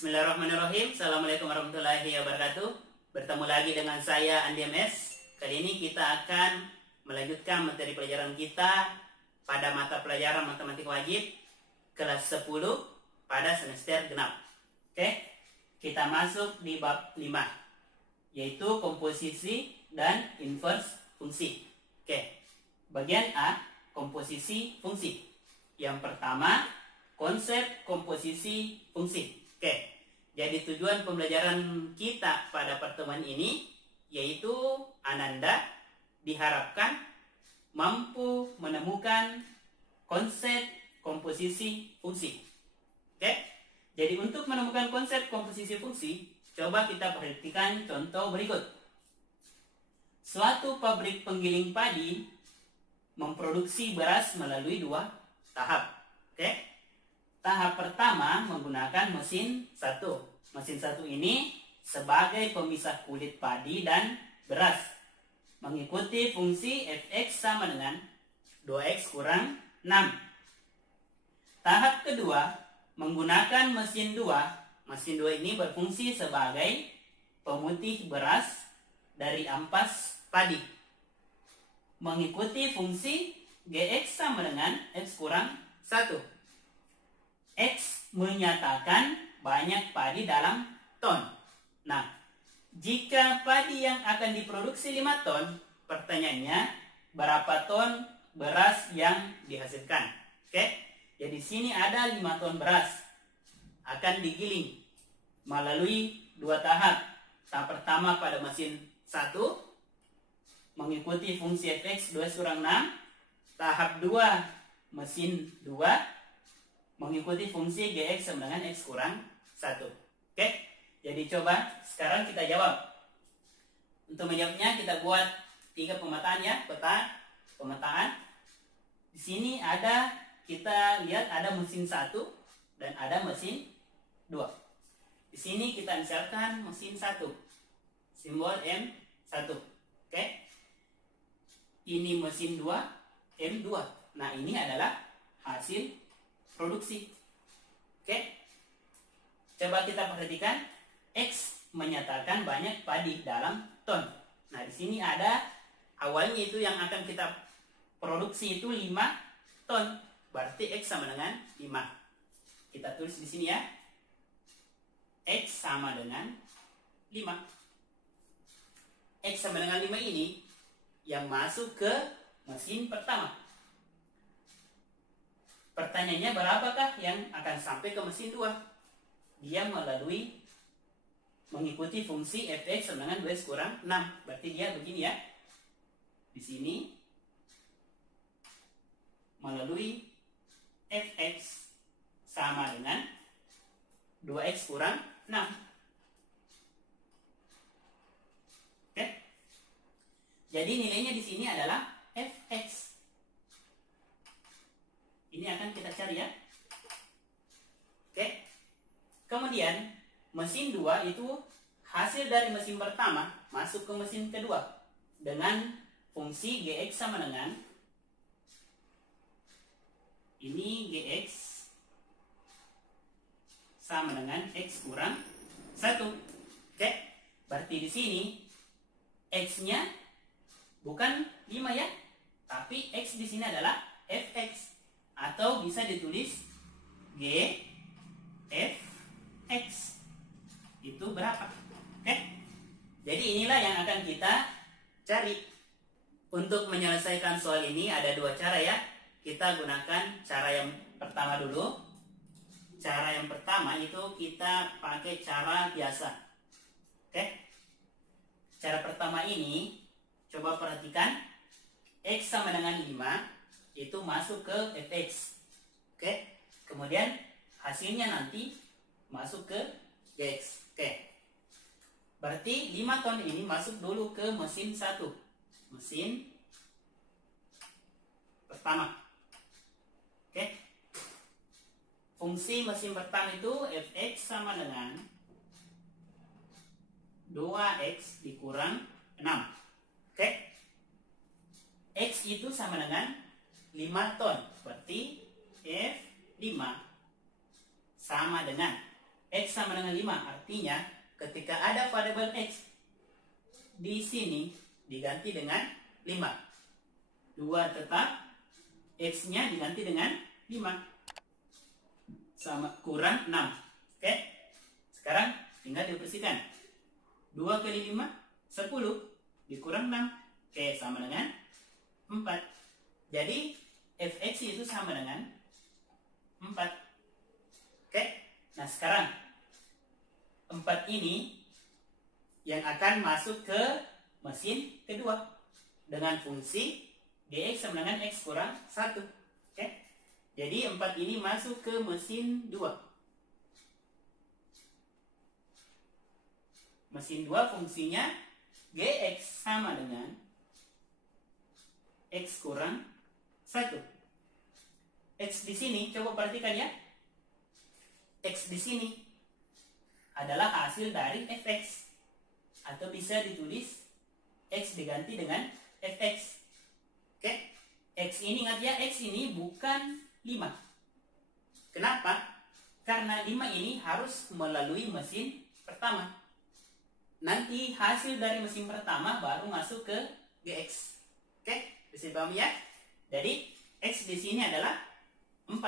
Bismillahirrahmanirrahim. Assalamualaikum warahmatullahi wabarakatuh. Bertemu lagi dengan saya Andi MS. Kali ini kita akan melanjutkan materi pelajaran kita pada mata pelajaran matematika wajib kelas 10 pada semester genap. Oke, kita masuk di bab 5, yaitu komposisi dan inverse fungsi. Oke, bagian A, komposisi fungsi. Yang pertama, konsep komposisi fungsi. Oke, jadi tujuan pembelajaran kita pada pertemuan ini yaitu Ananda diharapkan mampu menemukan konsep komposisi fungsi. Oke, jadi untuk menemukan konsep komposisi fungsi, coba kita perhatikan contoh berikut. Suatu pabrik penggiling padi memproduksi beras melalui 2 tahap. Oke. Tahap pertama menggunakan mesin 1. Mesin 1 ini sebagai pemisah kulit padi dan beras. Mengikuti fungsi fx sama dengan 2x kurang 6. Tahap kedua menggunakan mesin 2. Mesin 2 ini berfungsi sebagai pemutih beras dari ampas padi. Mengikuti fungsi gx sama dengan x kurang 1. X menyatakan banyak padi dalam ton. Nah, jika padi yang akan diproduksi 5 ton, pertanyaannya berapa ton beras yang dihasilkan? Oke, jadi sini ada 5 ton beras akan digiling melalui 2 tahap. Tahap pertama pada mesin 1 mengikuti fungsi fx 2 kurang 6. Tahap 2 mesin 2 mengikuti fungsi gx sama dengan x kurang 1. Oke, jadi coba sekarang kita jawab. Untuk menjawabnya kita buat 3 pemetaan ya, peta pemetaan. Di sini ada, kita lihat ada mesin 1 dan ada mesin 2. Di sini kita misalkan mesin 1, simbol M1. Oke, ini mesin 2, M2. Nah, ini adalah hasil produksi. Oke, coba kita perhatikan. X menyatakan banyak padi dalam ton. Nah, di sini ada awalnya itu yang akan kita produksi itu 5 ton. Berarti X sama dengan 5. Kita tulis di sini ya. X sama dengan 5. X sama dengan 5 ini yang masuk ke mesin pertama. Pertanyaannya berapakah yang akan sampai ke mesin 2? Dia mengikuti fungsi fx sama dengan 2 kurang 6. Berarti dia begini ya. Di sini melalui fx sama dengan 2x kurang 6. Oke. Jadi nilainya di sini adalah fx. Ini akan kita cari ya. Oke. Kemudian mesin 2 itu hasil dari mesin pertama masuk ke mesin kedua dengan fungsi gx sama dengan ini gx sama dengan x kurang 1. Oke. Berarti di sini x-nya bukan 5 ya, tapi x di sini adalah fx. Atau bisa ditulis G F X. Itu berapa? Oke. Jadi inilah yang akan kita cari. Untuk menyelesaikan soal ini ada 2 cara ya. Kita gunakan cara yang pertama dulu. Cara yang pertama itu kita pakai cara biasa. Oke. Cara pertama ini coba perhatikan. X sama dengan 5 itu masuk ke fx. Oke. Kemudian hasilnya nanti masuk ke gx. Oke. Berarti 5 ton ini masuk dulu ke mesin 1. Mesin pertama. Oke. Fungsi mesin pertama itu fx sama dengan 2x dikurang 6. Oke. X itu sama dengan 5 ton. Berarti F5 sama dengan X sama dengan 5. Artinya ketika ada variabel X di sini diganti dengan 5. 2 tetap, X-nya diganti dengan 5. Sama kurang 6. Oke. Sekarang tinggal dibersihkan. 2 kali 5, 10. Dikurang 6. Oke, sama dengan 4. Jadi fx itu sama dengan 4. Oke. Nah, sekarang 4 ini yang akan masuk ke mesin kedua dengan fungsi dx sama dengan x kurang 1. Oke. Jadi 4 ini masuk ke mesin 2. Mesin 2 fungsinya gx sama dengan x kurang 1. X di sini, coba perhatikan ya. X di sini adalah hasil dari fx. Atau bisa ditulis x diganti dengan fx. Oke. X ini, ingat ya, x ini bukan 5. Kenapa? Karena 5 ini harus melalui mesin pertama. Nanti hasil dari mesin pertama baru masuk ke gx. Oke, bisa dipahami ya? Jadi x di sini adalah 4.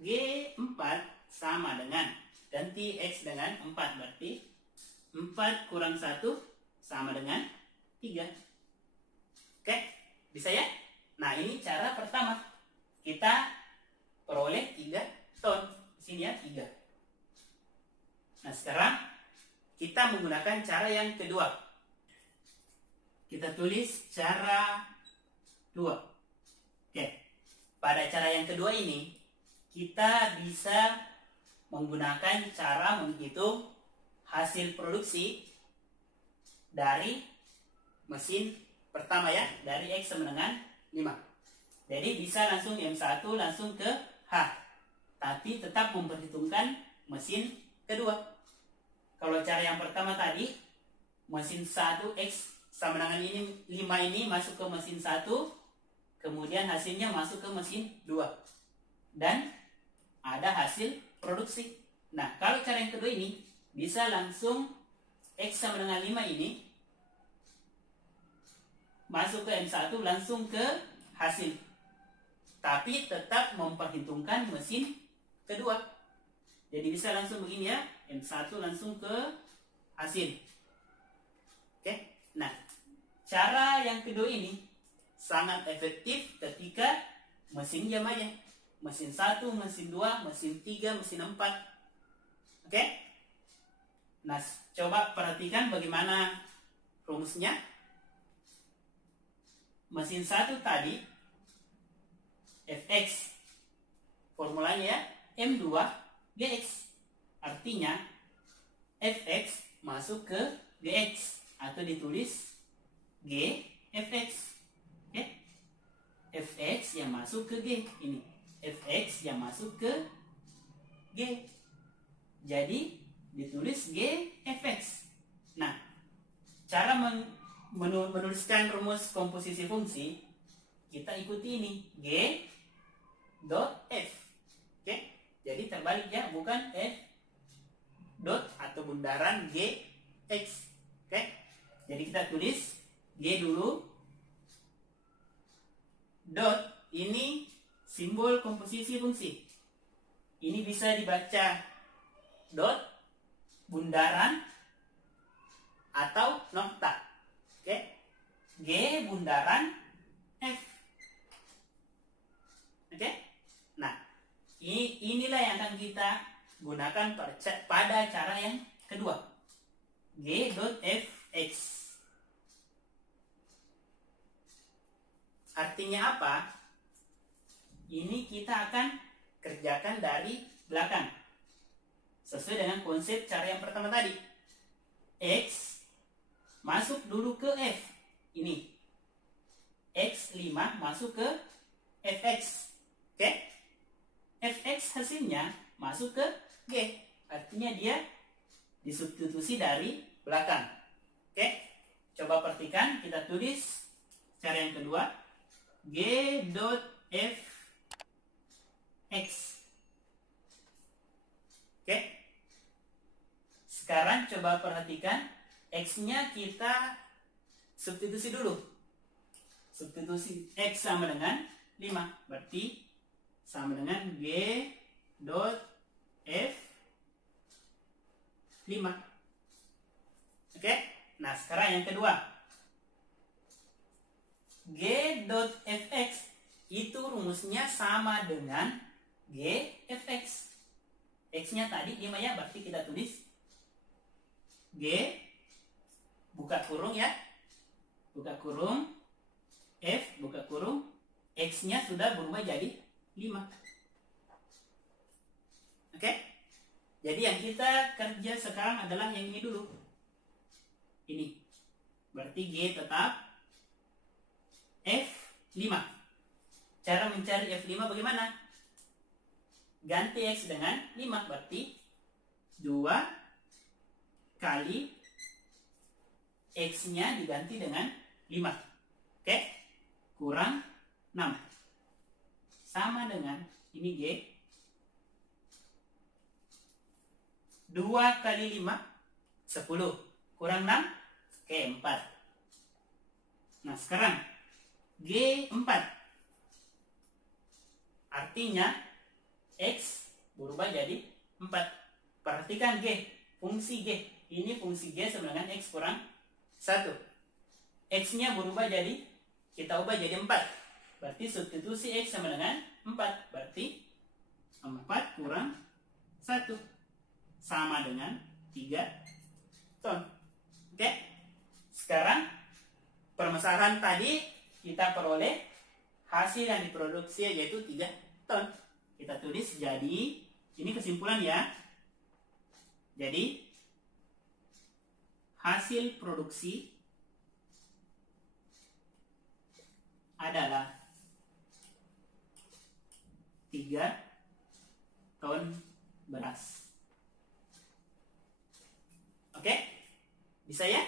G4 sama dengan, ganti x dengan 4, berarti 4 kurang 1 sama dengan 3. Oke, bisa ya? Nah, ini cara pertama. Kita peroleh 3 ton. Di sini ya, 3. Nah, sekarang kita menggunakan cara yang kedua. Kita tulis cara 2. Oke. Pada cara yang kedua ini, kita bisa menggunakan cara menghitung hasil produksi dari mesin pertama ya, dari X sama dengan 5. Jadi bisa langsung M1 langsung ke H. Tapi tetap memperhitungkan mesin kedua. Kalau cara yang pertama tadi, mesin 1 X sama dengan ini 5 ini masuk ke mesin 1, kemudian hasilnya masuk ke mesin 2. Dan ada hasil produksi. Nah, kalau cara yang kedua ini, bisa langsung X sama dengan 5 ini masuk ke M1 langsung ke hasil. Tapi tetap memperhitungkan mesin kedua. Jadi bisa langsung begini ya, M1 langsung ke hasil. Oke. Nah, cara yang kedua ini sangat efektif ketika mesin jamanya. Mesin 1, mesin 2, mesin 3, mesin 4. Oke? Nah, coba perhatikan bagaimana rumusnya. Mesin 1 tadi, Fx. Formulanya ya, M2 Gx. Artinya, Fx masuk ke Gx. Atau ditulis G Fx. Oke? Fx yang masuk ke G. Ini. Fx yang masuk ke G. Jadi ditulis G Fx. Nah, cara menuliskan rumus komposisi fungsi kita ikuti ini, G dot F. Oke? Jadi terbalik ya, bukan F dot atau bundaran G X. Oke? Jadi kita tulis G dulu. Dot ini simbol komposisi fungsi. Ini bisa dibaca dot, bundaran, atau nokta. Oke? G bundaran F. Oke? Nah, inilah yang akan kita gunakan pada cara yang kedua. G dot Fx. Artinya apa? Ini kita akan kerjakan dari belakang. Sesuai dengan konsep cara yang pertama tadi. X masuk dulu ke F. Ini. X5 masuk ke Fx. Oke? Fx hasilnya masuk ke G. Artinya dia disubstitusi dari belakang. Oke? Coba perhatikan, kita tulis cara yang kedua. G dot F X. Oke? Sekarang coba perhatikan, X-nya kita substitusi dulu. Substitusi X sama dengan 5. Berarti sama dengan G dot F 5. Oke? Nah, sekarang yang kedua. G dot Fx itu rumusnya sama dengan G Fx. X-nya tadi 5 ya, berarti kita tulis G, buka kurung ya, buka kurung, F, buka kurung, X-nya sudah berubah jadi 5. Oke? Jadi yang kita kerja sekarang adalah yang ini dulu. Ini. Berarti G tetap F5. Cara mencari F5 bagaimana? Ganti X dengan 5. Berarti 2 kali X-nya diganti dengan 5. Oke? Kurang 6. Sama dengan ini G. 2 kali 5, 10. Kurang 6, oke 4. Nah sekarang G4. Artinya X berubah jadi 4. Perhatikan G, fungsi G. Ini fungsi G sama dengan X kurang 1. X-nya berubah jadi, kita ubah jadi 4. Berarti substitusi X sama dengan 4. Berarti 4 kurang 1. Sama dengan 3 ton. Oke? Sekarang, permasalahan tadi kita peroleh hasil yang diproduksi yaitu 3 ton. Kita tulis jadi, ini kesimpulan ya. Jadi, hasil produksi adalah 3 ton beras. Oke? Bisa ya?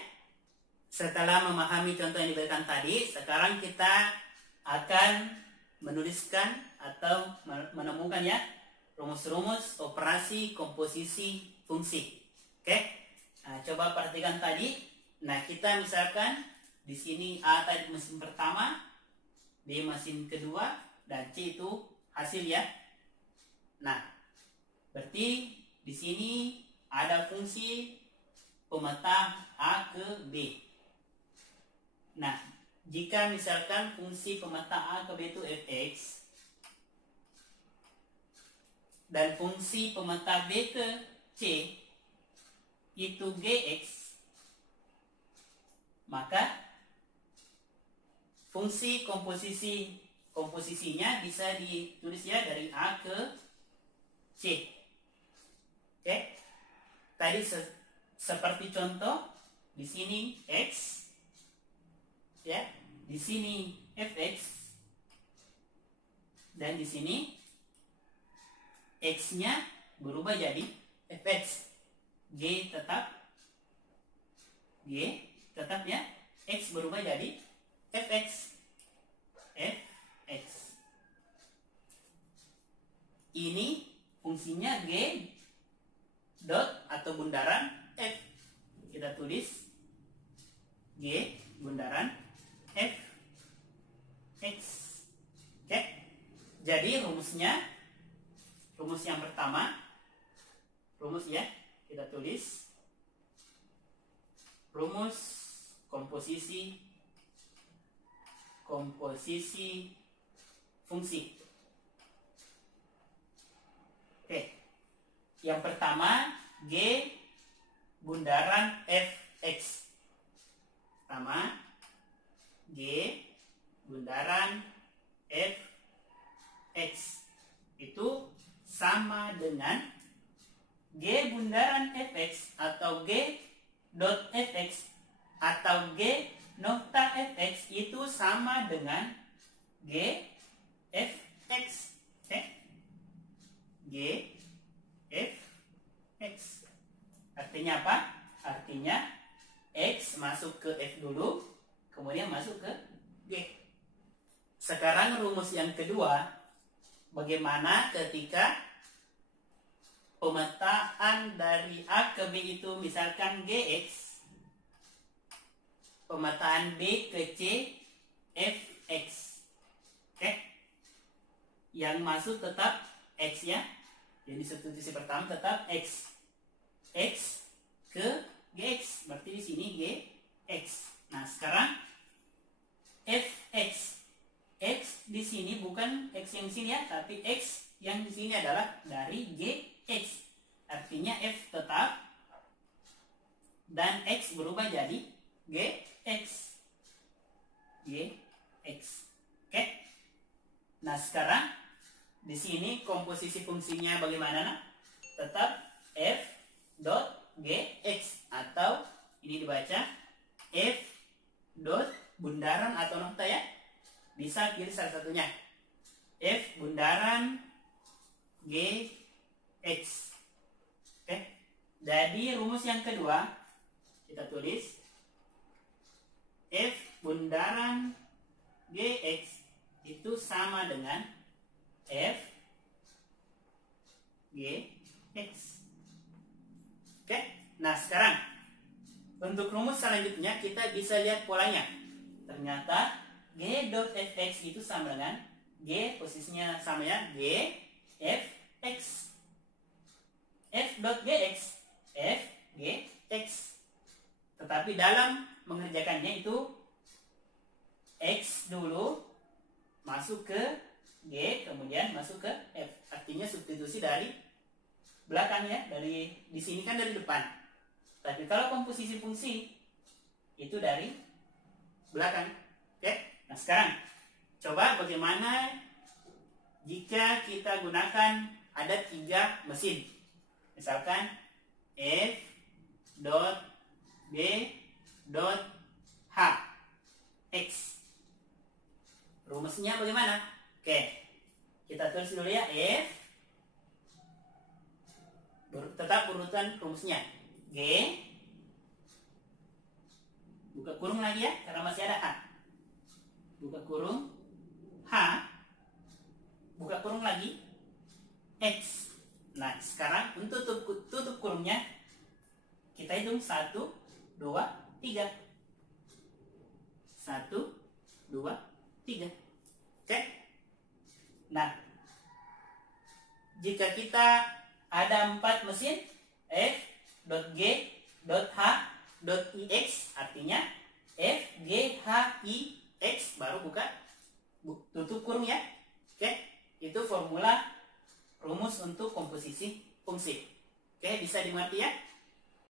Setelah memahami contoh yang diberikan tadi, sekarang kita akan menuliskan atau menemukan ya rumus-rumus operasi komposisi fungsi. Oke? Nah, coba perhatikan tadi. Nah, kita misalkan di sini A tadi mesin pertama, B mesin kedua, dan C itu hasil ya. Nah, berarti di sini ada fungsi pemetah A ke B. Nah, jika misalkan fungsi pemetah A ke B itu Fx dan fungsi pemetah B ke C itu Gx, maka fungsi komposisinya bisa ditulis ya dari A ke C. Oke? Tadi seperti contoh di sini X ya, di sini Fx dan di sini X-nya berubah jadi Fx. G tetap ya, X berubah jadi Fx. Ini fungsinya G dot atau bundaran F. Kita tulis G bundaran F X. Oke. Jadi rumus yang pertama, rumus ya, kita tulis rumus komposisi fungsi. Oke. Yang pertama G bundaran Fx. Pertama G bundaran Fx itu sama dengan G bundaran Fx atau G dot Fx atau G nokta Fx itu sama dengan G Fx. G Fx. Artinya apa? Artinya X masuk ke F dulu, kemudian masuk ke G. Sekarang rumus yang kedua, bagaimana ketika pemetaan dari A ke B itu misalkan GX, pemetaan B ke C FX. Oke, yang masuk tetap X ya. Jadi substitusi pertama tetap X. X ke GX, berarti di sini GX. Nah, sekarang Fx. X di sini bukan X yang di sini ya, tapi X yang di sini adalah dari GX. Artinya F tetap dan X berubah jadi GX. GX. Oke. Nah, sekarang di sini komposisi fungsinya bagaimana? Nah? Tetap F dot GX atau ini dibaca F dot bundaran atau nokta ya. Bisa pilih salah satunya. F bundaran GX. Oke. Jadi rumus yang kedua kita tulis F bundaran GX itu sama dengan F GX. Oke. Nah, sekarang untuk rumus selanjutnya kita bisa lihat polanya. Ternyata G dot Fx itu sama dengan G, posisinya sama ya, G Fx. F dot Gx F Gx. Tetapi dalam mengerjakannya itu X dulu masuk ke G, kemudian masuk ke F. Artinya substitusi dari belakang ya, dari di sini kan dari depan. Tapi kalau komposisi fungsi itu dari belakang. Oke. Nah, sekarang coba bagaimana jika kita gunakan ada 3 mesin. Misalkan F dot B dot H X. Rumusnya bagaimana? Oke, kita tulis dulu ya. F tetap urutan rumusnya G, buka kurung lagi ya karena masih ada H, buka kurung H, buka kurung lagi X. Nah, sekarang untuk tutup kurungnya kita hitung 1, 2, 3. 1, 2, 3. Oke. Nah, jika kita ada 4 mesin F dot G dot H dot IX, artinya F G H I X, baru buka tutup kurung ya. Oke, itu formula rumus untuk komposisi fungsi. Oke, bisa dimengerti ya?